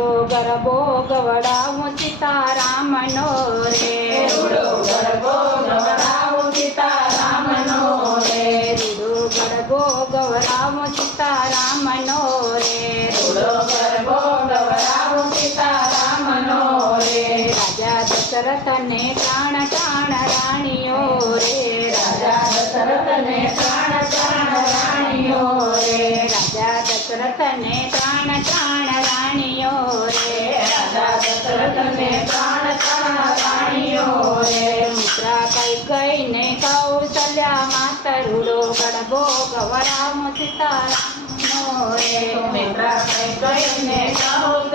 રૂડો ગરબો ગવડાવું સીતારામનો રે રૂડો ગરબો ગવડાવું સીતારામનો રે રૂડો ગરબો ગવડાવું સીતારામનો રે રૂડો ગરબો ગવડાવું સીતારામનો રે રાજા દશરથને પ્રાણ પ્રાણ રાણીઓ રે રાજા દશરથને પ્રાણ પ્રાણ રાણીઓ રે રાજા દશરથને પ્રાણ પ્રાણ રાણીઓ રે રાજા દશરથને પ્રાણ પ્રાણ રાણીઓ રે મિત્રા કઈ કઈને કૌશલ્યા માતા રૂડો ગરબો ગવડાવું સીતારામનો રે મિત્રા કઈ કઈને કહું